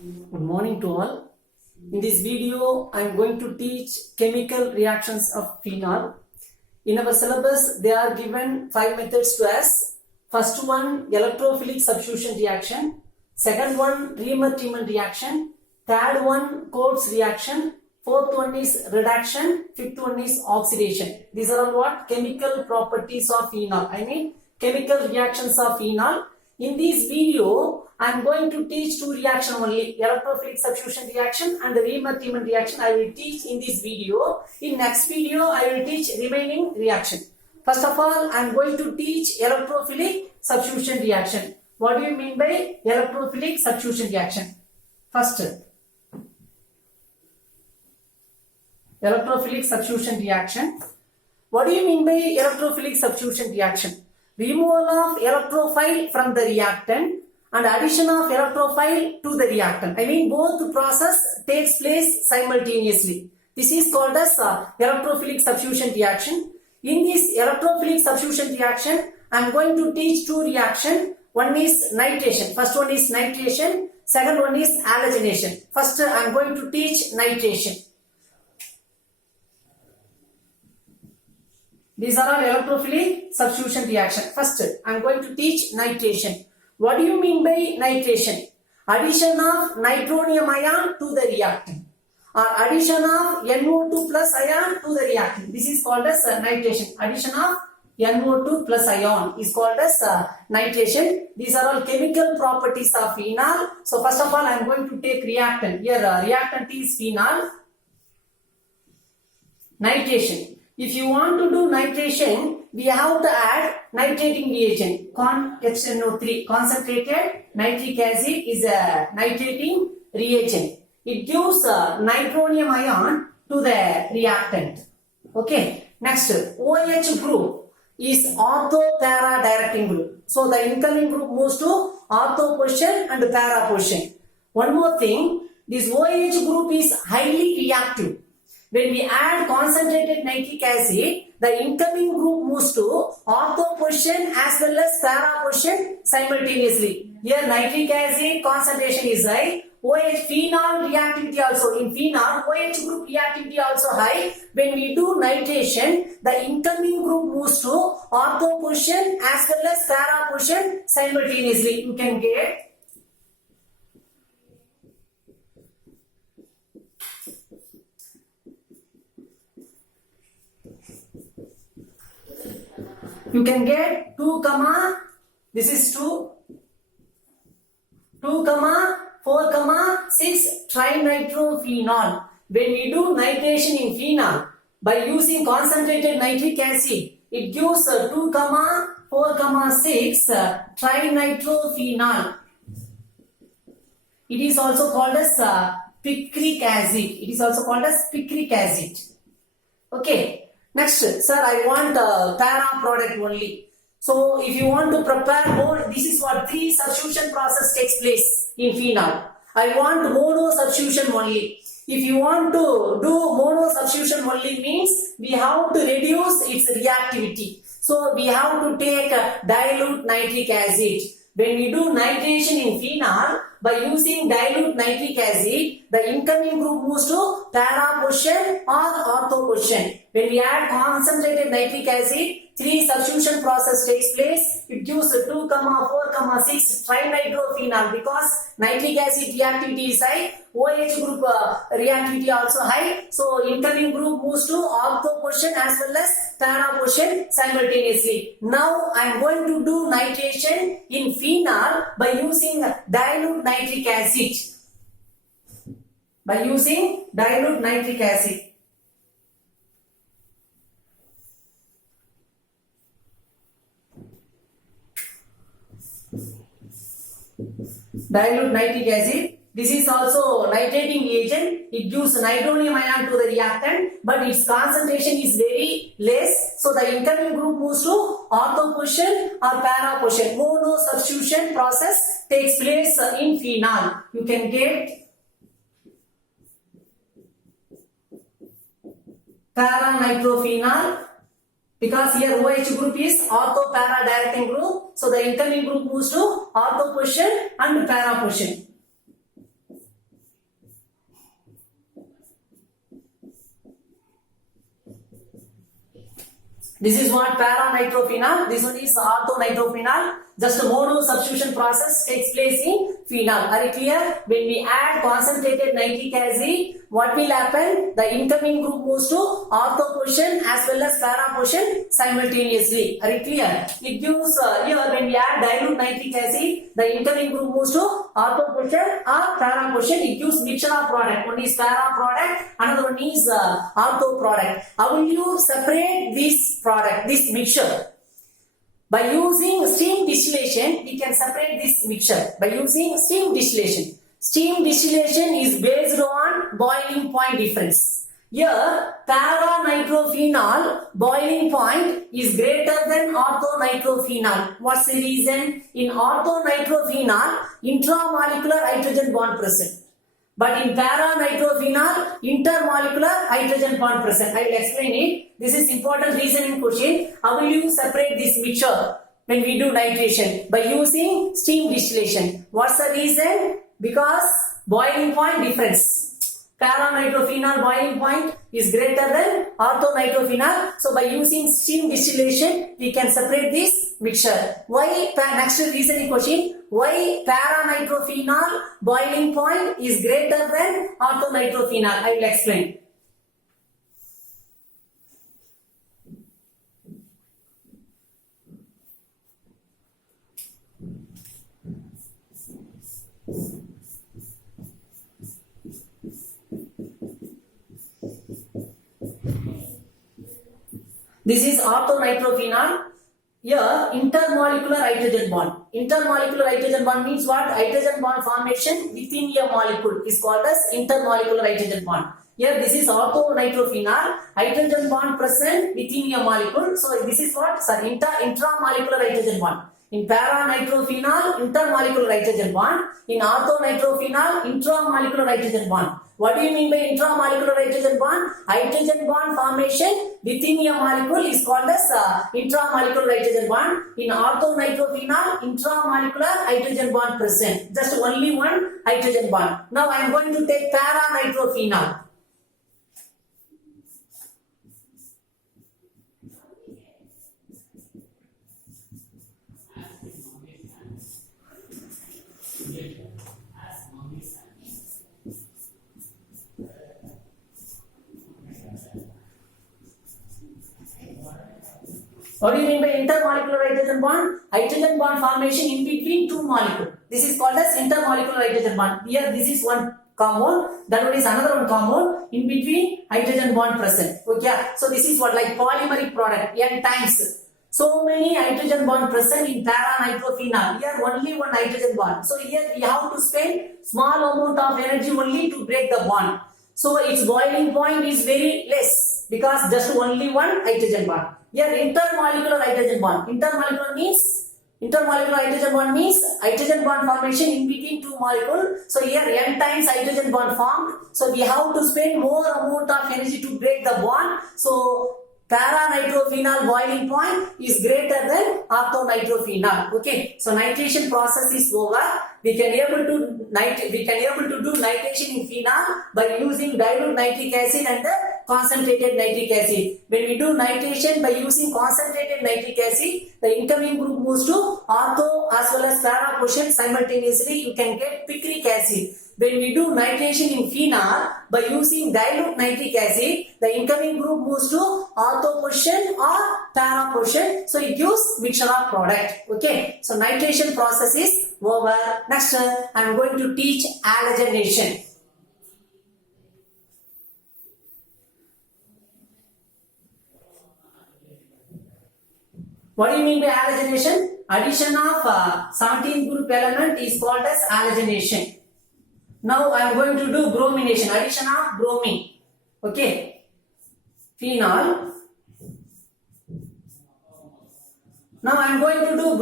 Good morning to all. In this video, I am going to teach chemical reactions of phenol. In our syllabus, they are given 5 methods to us. First one, electrophilic substitution reaction. Second one, Riemann-Tiemann reaction. Third one, Coates reaction. Fourth one is reduction. Fifth one is oxidation. These are all what? Chemical properties of phenol. I mean, chemical reactions of phenol. In this video, I am going to teach two reactions only, electrophilic substitution reaction and the Riemann-Tiemann reaction I will teach in this video. In next video, I will teach remaining reaction. First of all, I am going to teach electrophilic substitution reaction. What do you mean by electrophilic substitution reaction? First, electrophilic substitution reaction. What do you mean by electrophilic substitution reaction? Removal of electrophile from the reactant and addition of electrophile to the reactant. I mean, both process takes place simultaneously. This is called as electrophilic substitution reaction. In this electrophilic substitution reaction, I am going to teach two reactions. One is nitration. First one is nitration. Second one is halogenation. First, I am going to teach nitration. These are all electrophilic substitution reaction. First, I am going to teach nitration. What do you mean by nitration? Addition of nitronium ion to the reactant or addition of NO2 plus ion to the reactant. This is called as nitration. Addition of NO2 plus ion is called as nitration. These are all chemical properties of phenol. So first of all, I am going to take reactant. Here reactant is phenol. Nitration. If you want to do nitration, we have to add nitrating reagent, HNO3. Concentrated nitric acid is a nitrating reagent. It gives nitronium ion to the reactant. Okay. Next, OH group is ortho-para directing group. So the incoming group moves to ortho position and para position. One more thing, this OH group is highly reactive. When we add concentrated nitric acid, the incoming group moves to ortho position as well as para position simultaneously. Here nitric acid concentration is high. OH phenol reactivity also. In phenol, OH group reactivity also high. When we do nitration, the incoming group moves to ortho position as well as para position simultaneously. You can get You can get 2, this is 2, 4, 6 trinitrophenol. When we do nitration in phenol by using concentrated nitric acid, it gives 2, 4, 6 trinitrophenol. It is also called as picric acid. Okay. Next, sir, I want para product only. So, if you want to prepare more, this is what 3 substitution process takes place in phenol. I want mono substitution only. If you want to do mono substitution only means we have to reduce its reactivity. So, we have to take dilute nitric acid. When we do nitration in phenol, by using dilute nitric acid, the incoming group moves to para position or ortho position. When we add concentrated nitric acid, 3 substitution process takes place. It gives 2, 4, 6 trinitrophenol because nitric acid reactivity is high. OH group reactivity also high. So incoming group moves to ortho position as well as para position simultaneously. Now I am going to do nitration in phenol by using dilute nitric acid. Dilute nitric acid. This is also nitrating reagent. It gives nitronium ion to the reactant, but its concentration is very less. So the incoming group moves to ortho position or para position. Mono substitution process takes place in phenol. You can get para nitrophenol Because here OH group is ortho para directing group. So the incoming group moves to ortho position and para position. This is what para-nitrophenol. This one is ortho-nitrophenol. Just mono substitution process takes place in phenol. Are you clear? When we add concentrated nitric acid, what will happen? The incoming group moves to ortho position as well as para position simultaneously. Are you clear? It gives here when we add dilute nitric acid, the incoming group moves to ortho position or para position. It gives mixture of product. One is para product, another one is ortho product. How will you separate this product, this mixture? By using steam distillation, we can separate this mixture by using steam distillation. Steam distillation is based on boiling point difference. Here, para-nitrophenol boiling point is greater than ortho-nitrophenol. What's the reason? In ortho-nitrophenol, intramolecular hydrogen bond present. But in para-nitrophenol, intermolecular hydrogen bond present. I will explain it. This is important reason in question. How will you separate this mixture when we do nitration? By using steam distillation. What's the reason? Because boiling point difference. Para-nitrophenol boiling point is greater than ortho-nitrophenol. So by using steam distillation, we can separate this mixture. Why? Next reason in question. Why para-nitrophenol boiling point is greater than ortho-nitrophenol? I will explain. This is ortho-nitrophenol. Here, intermolecular hydrogen bond. Intermolecular hydrogen bond means what? Hydrogen bond formation within a molecule is called as intermolecular hydrogen bond. Here, this is ortho-nitrophenol. Hydrogen bond present within a molecule. So, this is what? Sorry, intramolecular hydrogen bond. In para-nitrophenol, intermolecular hydrogen bond. In ortho-nitrophenol, intramolecular hydrogen bond. What do you mean by intramolecular hydrogen bond? Hydrogen bond formation within a molecule is called as intramolecular hydrogen bond. In ortho-nitrophenol, intramolecular hydrogen bond present. Just only one hydrogen bond. Now I am going to take para-nitrophenol. What do you mean by intermolecular hydrogen bond? Hydrogen bond formation in between two molecules. This is called as intermolecular hydrogen bond. Here this is one compound, that one is another one compound, in between hydrogen bond present. Okay, so this is what like polymeric product, N times. So many hydrogen bond present in para-nitrophenol. Here only one hydrogen bond. So here we have to spend small amount of energy only to break the bond. So its boiling point is very less because just only one hydrogen bond. Here intermolecular hydrogen bond. Intermolecular hydrogen bond means hydrogen bond formation in between two molecules. So here N times hydrogen bond formed. So we have to spend more amount of energy to break the bond. So para-nitrophenol boiling point is greater than ortho-nitrophenol. Okay, so nitration process is over. We can able to do nitration in phenol by using dilute nitric acid and the concentrated nitric acid. When we do nitration by using concentrated nitric acid, the incoming group moves to ortho as well as para position simultaneously. You can get picric acid. When we do nitration in phenol by using dilute nitric acid, the incoming group moves to ortho position or para position. So it gives mixture of product. Okay. So nitration process is over. Next, I am going to teach halogenation. What do you mean by halogenation? Addition of 17th group element is called as halogenation. Now I am going to do bromination, addition of bromine. Okay. Phenol. Now I am going to do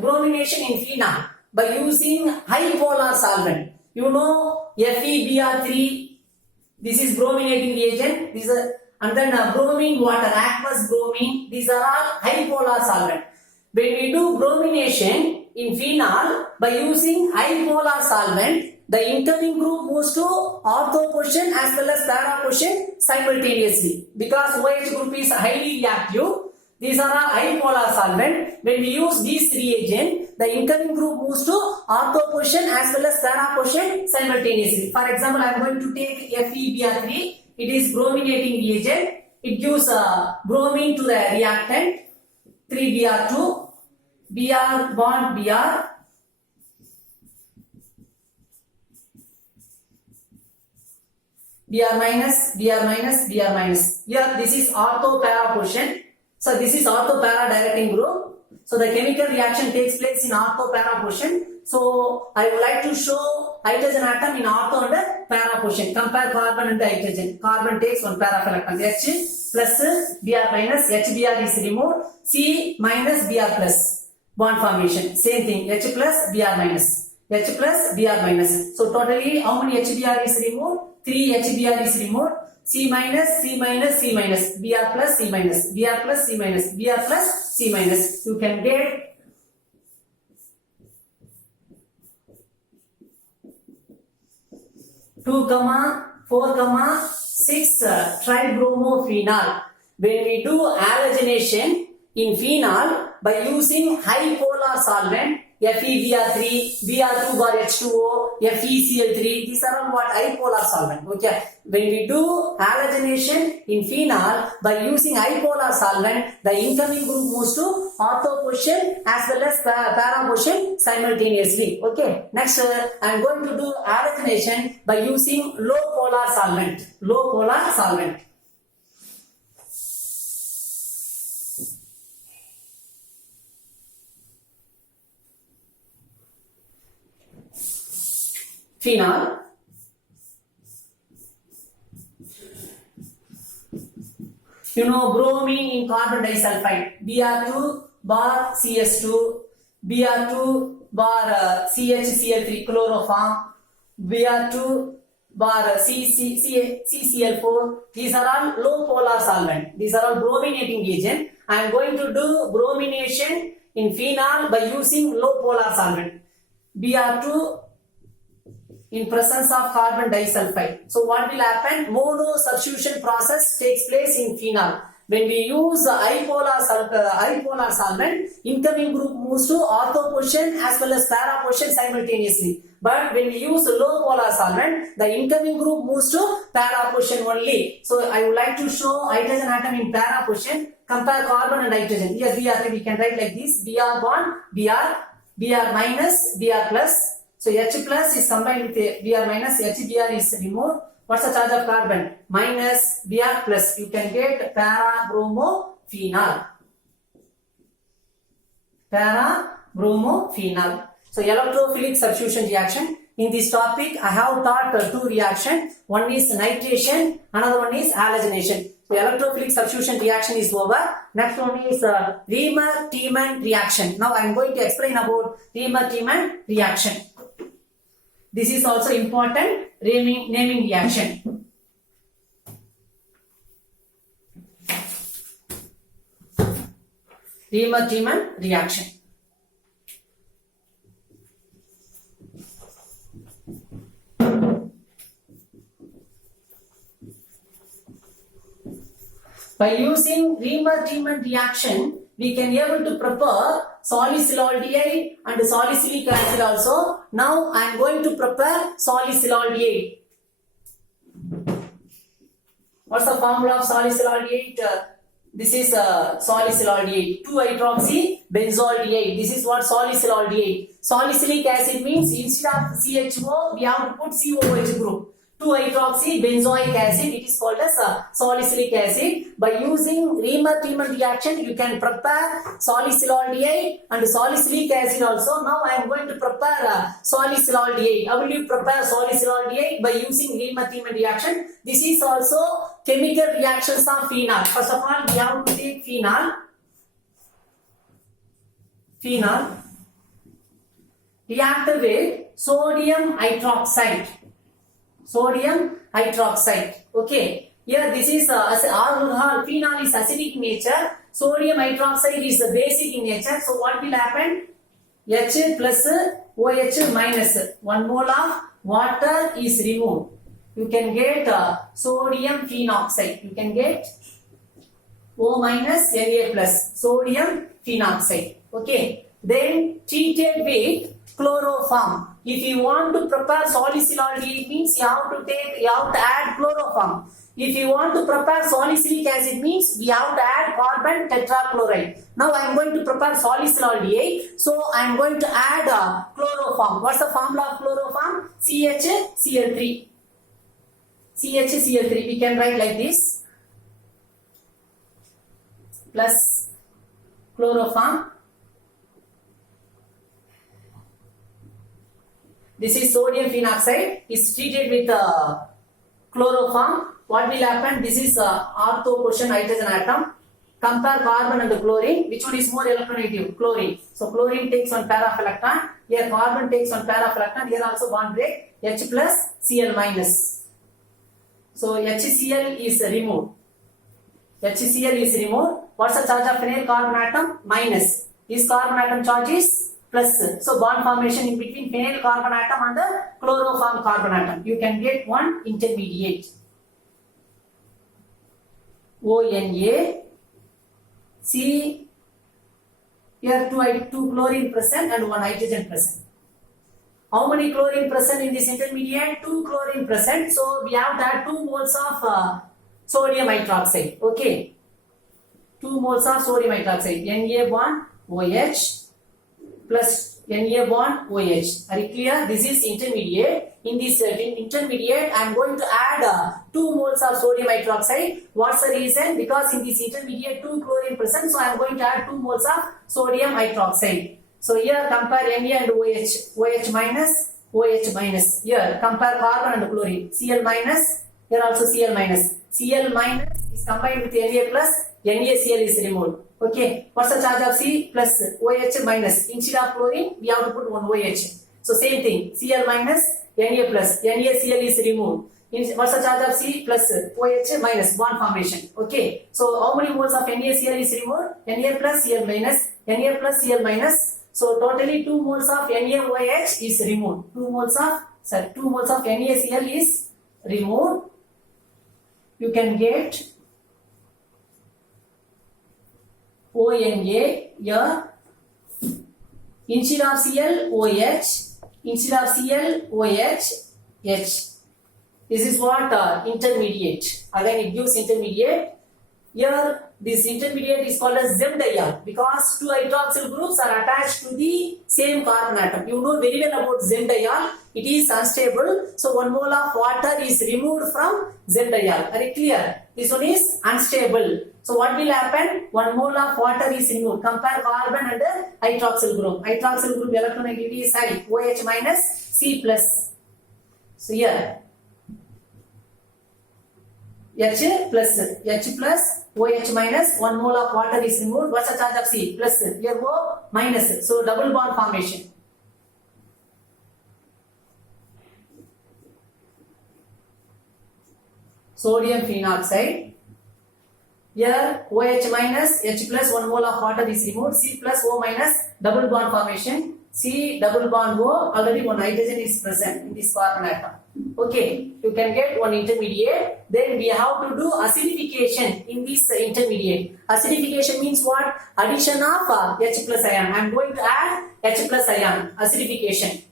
bromination in phenol by using high polar solvent. You know FeBr3, this is brominating reagent. And then bromine water, aqueous bromine. These are all high polar solvent. When we do bromination in phenol by using high polar solvent, the incoming group moves to ortho position as well as para position simultaneously. Because OH group is highly reactive, These are all high polar solvent. When we use these reagent, the incoming group moves to ortho position as well as para position simultaneously. For example, I am going to take FeBr3. It is brominating reagent. It gives bromine to the reactant. 3Br2, Br bond Br. Br minus, Br minus, Br minus. Here this is ortho para position. So this is ortho para directing group. So the chemical reaction takes place in ortho para position. So I would like to show hydrogen atom in ortho and para position. Compare carbon and hydrogen. Carbon takes one para electron. H plus Br minus, HBr is removed. C minus Br plus. Bond formation. Same thing. H plus Br minus. H plus Br minus. So totally how many HBr is removed? 3 HBr is removed. C minus, C minus, C minus. Br plus, C minus. Br plus, C minus. Br plus, C minus. You can get 2, 4, 6 tribromophenol. When we do halogenation in phenol by using high polar solvent, FeBr3, Br2 bar H2O, FeCl3, these are all what high polar solvent. Okay. When we do halogenation in phenol by using high polar solvent, the incoming group moves to ortho position as well as para position simultaneously. Okay. Next, I am going to do halogenation by using low polar solvent. Low polar solvent. Phenol. You know bromine in carbon disulfide. Br2 bar CS2, Br2 bar CHCl3 chloroform, Br2 bar CCl4. These are all low polar solvent. These are all brominating agent. I am going to do bromination in phenol by using low polar solvent. Br2 in presence of carbon disulfide. So what will happen? Mono substitution process takes place in phenol. When we use high polar solvent, incoming group moves to ortho position as well as para position simultaneously. But when we use low polar solvent, the incoming group moves to para position only. So I would like to show hydrogen atom in para position. Compare carbon and hydrogen. Here we can write like this: Br bond Br, Br minus, Br plus. So H plus is combined with Br minus, HBr is removed. What's the charge of carbon? Minus Br plus. You can get para-bromophenol. Para-bromophenol. So electrophilic substitution reaction. In this topic, I have taught two reactions. One is nitration, another one is halogenation. So electrophilic substitution reaction is over. Next one is Riemann-Tiemann reaction. Now I am going to explain about Riemann-Tiemann reaction. This is also important naming reaction. Riemann-Tiemann reaction. By using Riemann-Tiemann reaction, we can able to prepare salicylaldehyde and salicylic acid also. Now I am going to prepare salicylaldehyde. What's the formula of salicylaldehyde? This is salicylaldehyde. 2-hydroxy benzaldehyde. This is what salicylaldehyde. Salicylic acid means instead of CHO, we have to put COH group. 2-hydroxy benzoic acid, it is called as salicylic acid. By using Riemann-Tiemann reaction, you can prepare salicylaldehyde and salicylic acid also. Now I am going to prepare salicylaldehyde. How will you prepare salicylaldehyde? By using Riemann-Tiemann reaction. This is also chemical reactions of phenol. First of all, we have to take phenol. Reacted with sodium hydroxide. Okay. Here this is phenol is acidic nature. Sodium hydroxide is basic in nature. So what will happen? H plus OH minus. 1 mole of water is removed. You can get sodium phenoxide. You can get O minus Na plus, sodium phenoxide. Okay. Then treated with chloroform. If you want to prepare salicylic acid, means you have to add chloroform. If you want to prepare salicylic acid, means we have to add carbon tetrachloride. Now I am going to prepare salicylic, so I am going to add chloroform. What's the formula of chloroform? CHCl3. CHCl3. We can write like this. Plus chloroform. This is sodium phenoxide. Is treated with chloroform. What will happen? This is ortho question hydrogen atom. Compare carbon and chlorine. Which one is more electronegative? Chlorine. So chlorine takes one pair of electron. Here carbon takes one pair of electron. Here also bond break. H plus Cl minus. So HCl is removed. HCl is removed. What's the charge of phenyl carbon atom? Minus. This carbon atom charge is plus. So bond formation in between phenyl carbon atom and the chloroform carbon atom. You can get one intermediate. ONA. C. Here two chlorine present and one hydrogen present. How many chlorine present in this intermediate? 2 chlorine present. So we have to add 2 moles of sodium hydroxide. Okay. 2 moles of sodium hydroxide. Na bond OH plus Na bond OH. Are you clear? This is intermediate. In this intermediate, I am going to add 2 moles of sodium hydroxide. What's the reason? Because in this intermediate 2 chlorine present, so I am going to add 2 moles of sodium hydroxide. So here compare Na and OH. OH minus, OH minus. Here compare carbon and chlorine. Cl minus, here also Cl minus. Cl minus is combined with Na plus, NaCl is removed. Okay. What's the charge of C? Plus OH minus. Instead of chlorine, we have to put one OH. So same thing. Cl minus, Na plus, NaCl is removed. What's the charge of C? Plus OH minus, bond formation. Okay. So how many moles of NaCl is removed? Na plus Cl minus, Na plus Cl minus. So totally 2 moles of NaOH is removed. 2 moles of NaCl is removed. You can get ONA here. Instead of Cl, OH. Instead of Cl, OH, H. This is what intermediate. Again, it gives intermediate. Here, this intermediate is called as ZeMdiol because 2 hydroxyl groups are attached to the same carbon atom. You know very well about ZeMdiol. It is unstable. So, 1 mole of water is removed from ZeMdiol. Are you clear? This one is unstable. So, what will happen? 1 mole of water is removed. Compare carbon and hydroxyl group. Hydroxyl group electronegativity is high. OH minus, C plus. So, here. H plus OH minus 1 mole of water is removed. What's the charge of C? Plus. Here O minus. So double bond formation. Sodium phenoxide. Here OH minus H plus 1 mole of water is removed. C plus O minus double bond formation. C double bond O, already one hydrogen is present in this carbon atom. Okay, you can get one intermediate. Then we have to do acidification in this intermediate. Acidification means what? Addition of H plus ion. I am going to add H plus ion. Acidification.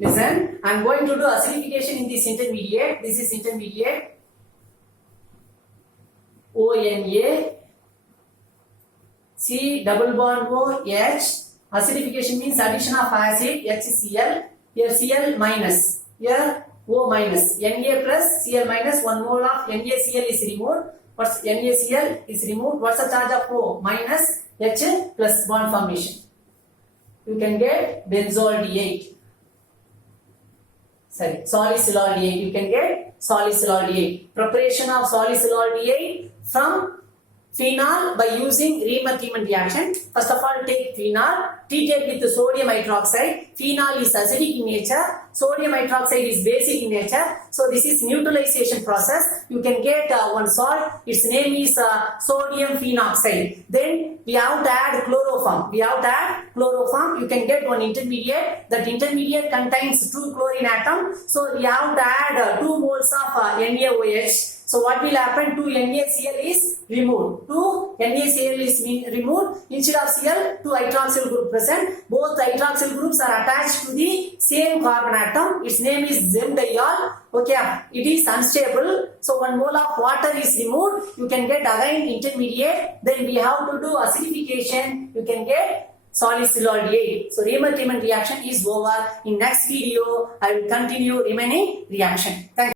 Listen, I am going to do acidification in this intermediate. This is intermediate. ONA. C double bond O H. Acidification means addition of acid HCl. Here Cl minus. Here O minus. Na plus Cl minus 1 mole of NaCl is removed. What's NaCl is removed? What's the charge of O? Minus H plus bond formation. You can get benzaldehyde. Sorry, salicylaldehyde. You can get salicylaldehyde. Preparation of salicylaldehyde from phenol by using Riemann-Thielemann reaction. First of all, take phenol, treat it with sodium hydroxide. Phenol is acidic in nature, sodium hydroxide is basic in nature. So this is neutralization process. You can get one salt, its name is sodium phenoxide. Then we have to add chloroform. You can get one intermediate. That intermediate contains 2 chlorine atom. So we have to add 2 moles of NaOH. So what will happen? 2 NaCl is removed. 2 NaCl is removed. Instead of Cl, 2 hydroxyl group present. Both hydroxyl groups are attached to the same carbon atom. Its name is zemdiol. Okay, it is unstable. So 1 mole of water is removed. You can get again intermediate. Then we have to do acidification. You can get salicylate. So Riemann-Thielemann reaction is over. In next video, I will continue remaining reaction. Thank you.